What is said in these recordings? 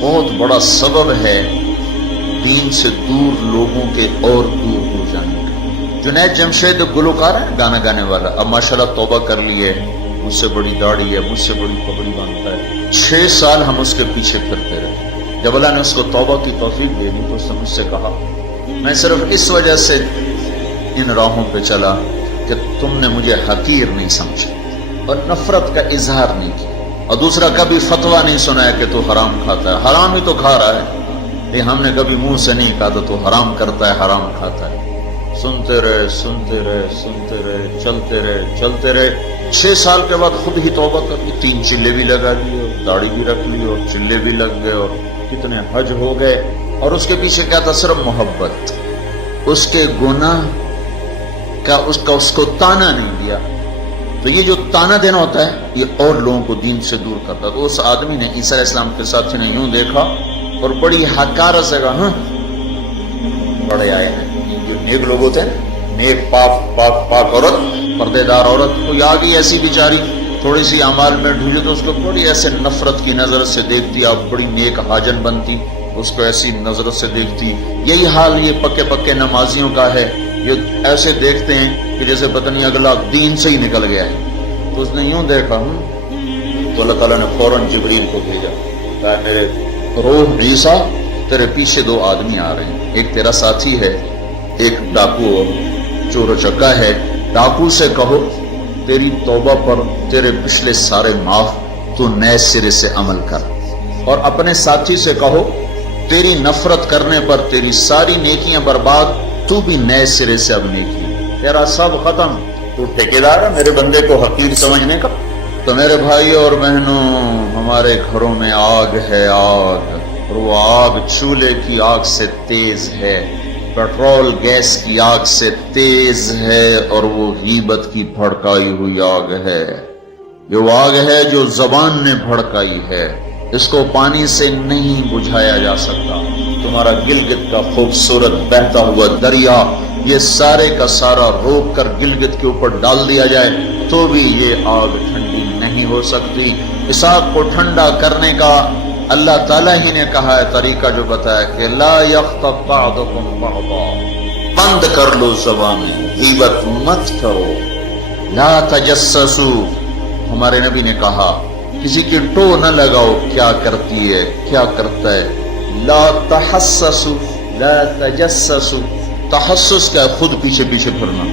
بہت بڑا سبب ہے دین سے دور لوگوں کے اور دور ہو جانے کا۔ جنید جمشید گلوکار ہے، گانا گانے والا، اب ماشاءاللہ توبہ کر لی ہے، مجھ سے بڑی داڑھی ہے، مجھ سے بڑی پگڑی باندھتا ہے۔ 6 سال ہم اس کے پیچھے پھرتے رہے۔ جب اللہ نے اس کو توبہ کی توفیق دے دی تو اس نے مجھ سے کہا میں صرف اس وجہ سے ان راہوں پہ چلا کہ تم نے مجھے حقیر نہیں سمجھا اور نفرت کا اظہار نہیں کیا، اور دوسرا کبھی فتویٰ نہیں سنایا کہ تو حرام کھاتا ہے، حرام ہی تو کھا رہا ہے، لیکن ہم نے کبھی منہ سے نہیں کہا تو حرام کرتا ہے، حرام کھاتا ہے۔ سنتے رہے سنتے رہے سنتے رہے، چلتے رہے چلتے رہے۔ 6 سال کے بعد خود ہی توبہ کر لی، 3 چلے بھی لگا لیے اور داڑھی بھی رکھ لی اور چلے بھی لگ گئے اور کتنے حج ہو گئے، اور اس کے پیچھے کیا تھا؟ صرف محبت۔ اس کے گناہ کا اس کو تانا نہیں دیا۔ تو یہ جو تانا دینا ہوتا ہے یہ اور لوگوں کو دین سے دور کرتا ہے۔ تو اس آدمی نے عیسیٰ علیہ السلام کے ساتھی نے یوں دیکھا اور بڑی حقارت سے کہا ہاں بڑے آئے ہیں، جو نیک لوگ ہوتے ہیں، نیک پاک عورت، پردے دار عورت، کوئی آ گئی ایسی بیچاری تھوڑی سی اعمال میں ڈھیلی تو اس کو بڑی ایسے نفرت کی نظر سے دیکھتی، آپ بڑی نیک حاجن بنتی، اس کو ایسی نظر سے دیکھتی۔ یہی حال یہ پکے نمازیوں کا ہے، یہ ایسے دیکھتے ہیں کہ جیسے پتہ نہیں اگلا دین سے ہی نکل گیا ہے۔ تو اس نے یوں دیکھا تو اللہ تعالیٰ نے فوراً جبریل کو بھیجا، کہا میرے روح عیسیٰ تیرے پیچھے 2 آدمی آ رہے ہیں، ایک تیرا ساتھی ہے، ایک ڈاکو چور و چکا ہے۔ ڈاکو سے کہو تیری توبہ پر تیرے پچھلے سارے معاف، تو نئے سرے سے عمل کر، اور اپنے ساتھی سے کہو تیری نفرت کرنے پر تیری ساری نیکیاں برباد، تو بھی نئے سرے سے اب نیکی، تیرا سب ختم، تو ٹھیکیدار ہے میرے بندے کو حقیر سمجھنے کا۔ تو میرے بھائیوں اور بہنوں، ہمارے گھروں میں آگ ہے، آگ، اور وہ آگ چولہے کی آگ سے تیز ہے، پیٹرول گیس کی آگ سے تیز ہے، اور وہ غیبت کی بھڑکائی ہوئی آگ ہے۔ یہ وہ آگ ہے جو زبان نے بھڑکائی ہے، اس کو پانی سے نہیں بجھایا جا سکتا۔ تمہارا گلگت کا خوبصورت بہتا ہوا دریا یہ سارے کا سارا روک کر گلگت کے اوپر ڈال دیا جائے تو بھی یہ آگ ٹھنڈی نہیں ہو سکتی۔ اس آگ کو ٹھنڈا کرنے کا اللہ تعالیٰ ہی نے کہا ہے طریقہ، جو بتایا کہ لا یغتب بعضکم بعضا، بند کر لو زبانیں، غیبت مت کرو، لا تجسسوا، ہمارے نبی نے کہا کسی کی ٹو نہ لگاؤ کیا کرتی ہے کیا کرتا ہے، لا تحسسوا لا تجسسوا، تحسس کیا ہے؟ خود پیچھے پھرنا،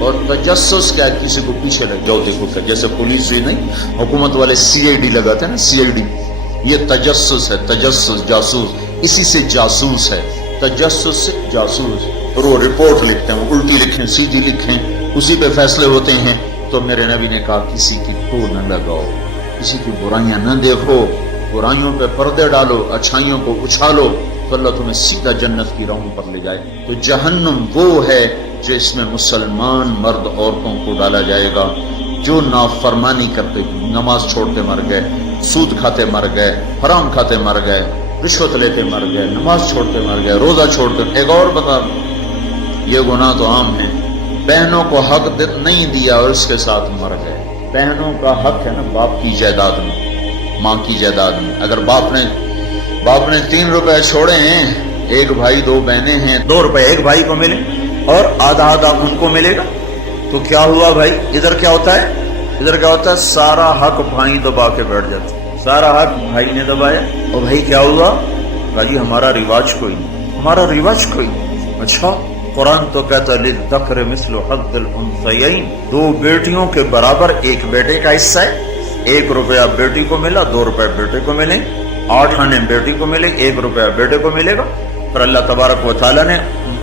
اور تجسس کیا ہے؟ کسی کو پیچھے لگ جاؤ دیکھو کیا، جیسے پولیس ہی نہیں، حکومت والے CID لگاتے ہیں نا، CID، یہ تجسس ہے، تجسس جاسوس، اسی سے جاسوس ہے، تجسس سے جاسوس، اور وہ رپورٹ لکھتے ہیں، وہ الٹی لکھیں سیدھی لکھیں، اسی پہ فیصلے ہوتے ہیں۔ تو میرے نبی نے کہا کسی کی ٹو نہ لگاؤ، کسی کی برائیاں نہ دیکھو، برائیوں پہ پردے ڈالو، اچھائیوں کو اچھالو، تو اللہ تمہیں سیدھا جنت کی راہوں پر لے جائے۔ تو جہنم وہ ہے جو اس میں مسلمان مرد عورتوں کو ڈالا جائے گا جو نافرمانی کرتے، نماز چھوڑتے مر گئے، سود کھاتے مر گئے، حرام کھاتے مر گئے، رشوت لیتے مر گئے، نماز چھوڑتے مر گئے، روزہ چھوڑتے۔ ایک اور بتا، یہ گناہ تو عام ہے، بہنوں کو حق نہیں دیا اور اس کے ساتھ مر گئے۔ بہنوں کا حق ہے نا باپ کی جائیداد میں، ماں کی جائیداد میں۔ اگر باپ نے 3 روپے چھوڑے ہیں، ایک بھائی 2 بہنیں ہیں، 2 روپے ایک بھائی کو ملے اور آدھا ان کو ملے گا، تو کیا ہوا بھائی؟ ادھر کیا ہوتا ہے؟ سارا حق بھائی دبا کے بیٹھ جاتا ہے، سارا حق بھائی نے دبایا، اور بھائی کیا ہوا؟ بھائی ہمارا رواج کوئی نہیں۔ اچھا قرآن تو کہتا ہے للذکر مثل حظ الانثیین، 2 بیٹیوں کے برابر ایک بیٹے کا حصہ ہے، 1 روپیہ بیٹی کو ملا، 2 روپے بیٹے کو ملے، 8 آنے بیٹی کو ملے، 1 روپیہ بیٹے کو ملے گا۔ پر اللہ تبارک و تعالیٰ نے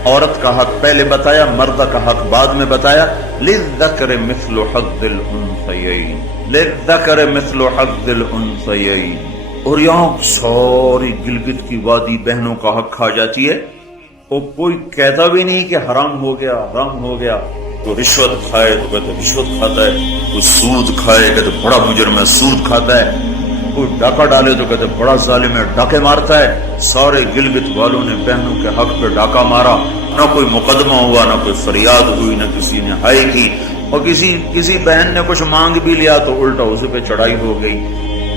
عورت کا حق پہلے بتایا، مرد کا حق بعد میں بتایا، للذکر مثل حظ الانثیین، للذکر مثل حظ الانثیین۔ اور یہاں ساری گلگت کی وادی بہنوں کا حق کھا جاتی ہے، اور کوئی کہتا بھی نہیں کہ حرام ہو گیا۔ تو رشوت کھائے تو کہتے رشوت کھاتا ہے، کوئی سود کھائے کہتے بڑا مجرم ہے سود کھاتا ہے، کوئی ڈاکہ ڈالے تو کہتے بڑا ظالم ہے ڈاکے مارتا ہے۔ سارے گلگت والوں نے بہنوں کے حق پہ ڈاکہ مارا، نہ کوئی مقدمہ ہوا، نہ کوئی فریاد ہوئی، نہ کسی نے ہائے کی، اور کسی بہن نے کچھ مانگ بھی لیا تو الٹا اسے پہ چڑھائی ہو گئی۔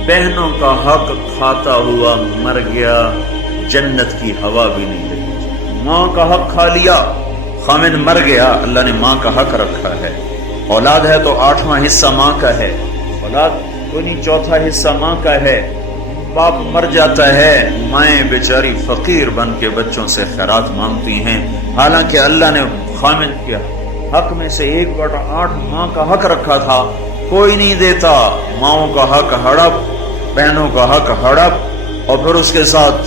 بہنوں کا حق کھاتا ہوا مر گیا، جنت کی ہوا بھی نہیں لگی۔ ماں کا حق کھا لیا، خامد مر گیا، اللہ نے ماں کا حق رکھا ہے۔ اولاد ہے تو 8واں حصہ ماں کا ہے، اولاد کوئی نہیں 4تھا حصہ ماں کا ہے۔ باپ مر جاتا ہے، مائیں بیچاری فقیر بن کے بچوں سے خیرات مانگتی ہیں، حالانکہ اللہ نے خامد کے حق میں سے 1/8 ماں کا حق رکھا تھا، کوئی نہیں دیتا۔ ماؤں کا حق ہڑپ، بہنوں کا حق ہڑپ، اور پھر اس کے ساتھ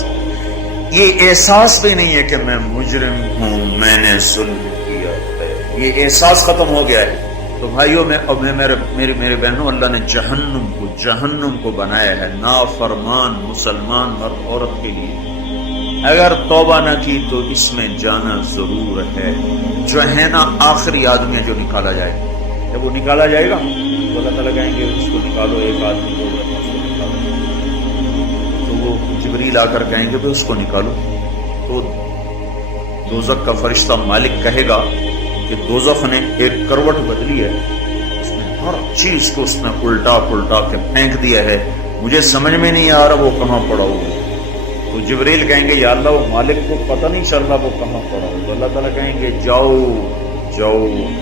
یہ احساس بھی نہیں ہے کہ میں مجرم ہوں، میں نے ظلم کیا ہے، یہ احساس ختم ہو گیا ہے۔ تو بھائیوں میرے بہنوں، اللہ نے جہنم کو بنایا ہے نافرمان مسلمان مرد عورت کے لیے۔ اگر توبہ نہ کی تو اس میں جانا ضرور ہے۔ جو ہے نا آخری آدمی ہے جو نکالا جائے گا، جب وہ نکالا جائے گا تو اللہ تعالیٰ کہیں گے اس کو نکالو، ایک آدمی کو اس کو نکالو، تو وہ جبریل آ کر کہیں گے اس کو نکالو، تو دوزخ کا فرشتہ مالک کہے گا کہ دوزخ نے ایک کروٹ بدلی ہے، اس نے ہر چیز کو اس نے الٹا پلٹا کے پھینک دیا ہے، مجھے سمجھ میں نہیں آ رہا وہ کہاں پڑا ہوا۔ تو جبریل کہیں گے یا اللہ وہ مالک کو پتہ نہیں چل رہا وہ کہاں پڑا ہوا۔ تو اللہ تعالیٰ کہیں گے جاؤ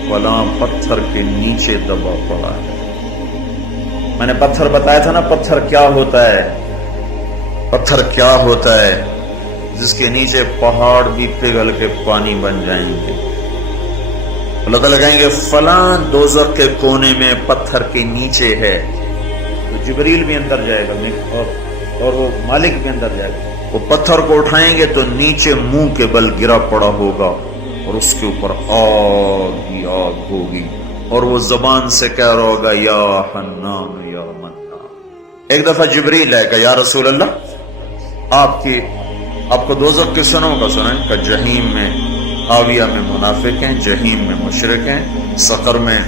فلاں پتھر کے نیچے دبا پڑا ہے۔ میں نے پتھر بتایا تھا نا، پتھر کیا ہوتا ہے، پتھر کیا ہوتا ہے جس کے نیچے پہاڑ بھی پگھل کے پانی بن جائیں گے۔ اللہ تعالیٰ کہیں گے فلاں دوزخ کے کونے میں پتھر کے نیچے ہے، تو جبریل بھی اندر جائے گا اور وہ مالک بھی اندر جائے گا۔ وہ پتھر کو اٹھائیں گے تو نیچے منہ کے بل گرا پڑا ہوگا اور اس کے اوپر آگ ہی آگ ہوگی، اور وہ زبان سے کہہ رہا ہوگا یا حنان یا منان۔ ایک دفعہ جبریل آئے گا یا رسول اللہ آپ کو دوزخ کے سنوں کا سنیں کہ جہیم میں حاویہ میں منافق ہیں، جہیم میں مشرک ہیں، سقر میں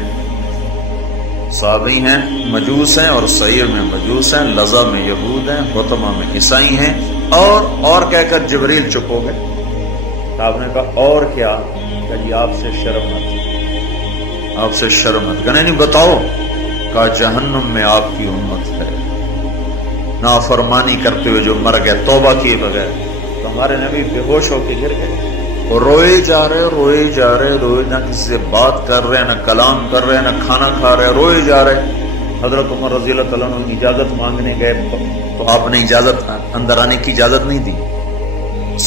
صابئی ہیں مجوس ہیں، اور سعیر میں مجوس ہیں، لظہ میں یہود ہیں، حطمہ میں عیسائی ہیں، اور کہہ کر جبریل چپ ہو گئے۔ تو آپ نے کہا اور کیا؟ کہ جی آپ سے شرم مت کہنے نہیں بتاؤ، کہا جہنم میں آپ کی امت ہے، نافرمانی کرتے ہوئے جو مر گئے توبہ کیے بغیر۔ تو ہمارے نبی بے ہوش ہو کے گر گئے اور روئے جا رہے، نہ کسی سے بات کر رہے، نہ کلام کر رہے، نہ کھانا کھا رہے، روئے جا رہے۔ حضرت عمر رضی اللہ تعالیٰ عنہ اجازت مانگنے گئے تو آپ نے اندر آنے کی اجازت نہیں دی۔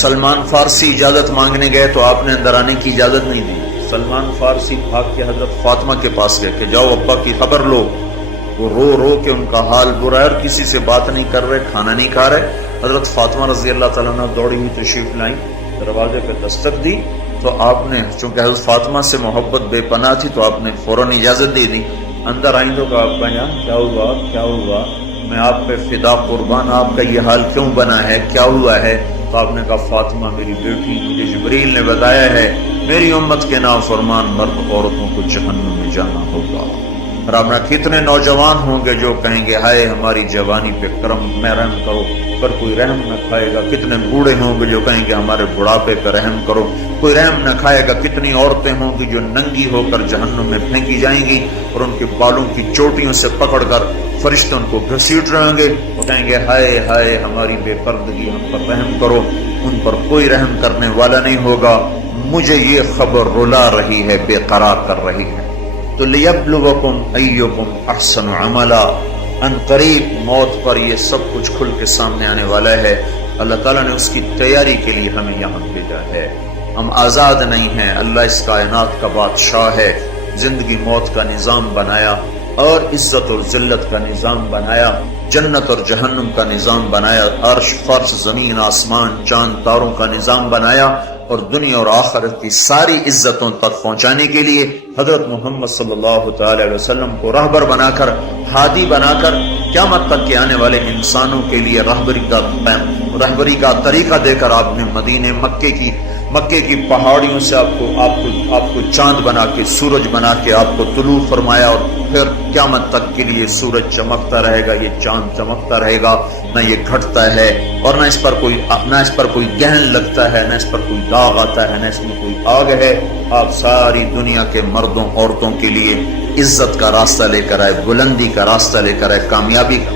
سلمان فارسی اجازت مانگنے گئے تو آپ نے اندر آنے کی اجازت نہیں دی۔ سلمان فارسی بھاگ کے حضرت فاطمہ کے پاس گئے کہ جاؤ ابا کی خبر لو۔ وہ رو کے ان کا حال برا ہے اور کسی سے بات نہیں کر رہے، کھانا نہیں کھا رہے۔ حضرت فاطمہ رضی اللہ تعالیٰ عنہ دوڑی ہوئی تشریف لائیں، دروازے پہ دستک دی تو آپ نے، چونکہ حضرت فاطمہ سے محبت بے پناہ تھی، تو آپ نے فوراً اجازت دے دی۔ اندر آئیں تو کہا ابا جان کیا ہوا، میں آپ پہ فدا قربان، آپ کا یہ حال کیوں بنا ہے، کیا ہوا ہے؟ تو آپ نے کہا فاطمہ میری بیٹی، مجھے جبریل نے بتایا ہے میری امت کے نافرمان مرد عورتوں کو جہنم میں جانا ہوگا۔ اور آپ کتنے نوجوان ہوں گے جو کہیں گے ہائے ہماری جوانی پہ کرم میں رحم کرو، پر کوئی رحم نہ کھائے گا۔ کتنے بوڑھے ہوں گے جو کہیں گے ہمارے بڑھاپے پہ رحم کرو، کوئی رحم نہ کھائے گا۔ کتنی عورتیں ہوں گی جو ننگی ہو کر جہنم میں پھینکی جائیں گی اور ان کے بالوں کی چوٹیوں سے پکڑ کر فرشتے ان کو گھسیٹ رہیں گے، وہ کہیں گے ہائے ہماری بے پردگی، ہم پر رحم کرو۔ ان پر کوئی رحم کرنے والا نہیں ہوگا۔ مجھے یہ خبر رلا رہی ہے، بے قرار کر رہی ہے۔ تو لِيَبْلُوَكُمْ أَيُّكُمْ أَحْسَنُ عَمَلًا، ان قریب موت پر یہ سب کچھ کھل کے سامنے آنے والا ہے۔ اللہ تعالیٰ نے اس کی تیاری کے لیے ہمیں یہاں بھیجا ہے۔ ہم آزاد نہیں ہیں، اللہ اس کائنات کا بادشاہ ہے، زندگی موت کا نظام بنایا اور عزت اور ذلت کا نظام بنایا، جنت اور جہنم کا نظام بنایا، عرش فرش زمین آسمان چاند تاروں کا نظام بنایا، اور دنیا اور آخرت کی ساری عزتوں تک پہنچانے کے لیے حضرت محمد صلی اللہ تعالی علیہ وسلم کو رہبر بنا کر، ہادی بنا کر، قیامت تک کے آنے والے انسانوں کے لیے رہبری کا طریقہ دے کر آپ نے مدینے مکے کی پہاڑیوں سے آپ کو چاند بنا کے، سورج بنا کے آپ کو طلوع فرمایا، اور پھر قیامت تک کے لیے سورج چمکتا رہے گا، یہ چاند چمکتا رہے گا، نہ یہ گھٹتا ہے، اور نہ اس پر کوئی گہن لگتا ہے، نہ اس پر کوئی داغ آتا ہے، نہ اس میں کوئی آگ ہے۔ آپ ساری دنیا کے مردوں عورتوں کے لیے عزت کا راستہ لے کر آئے، بلندی کا راستہ لے کر آئے، کامیابی کا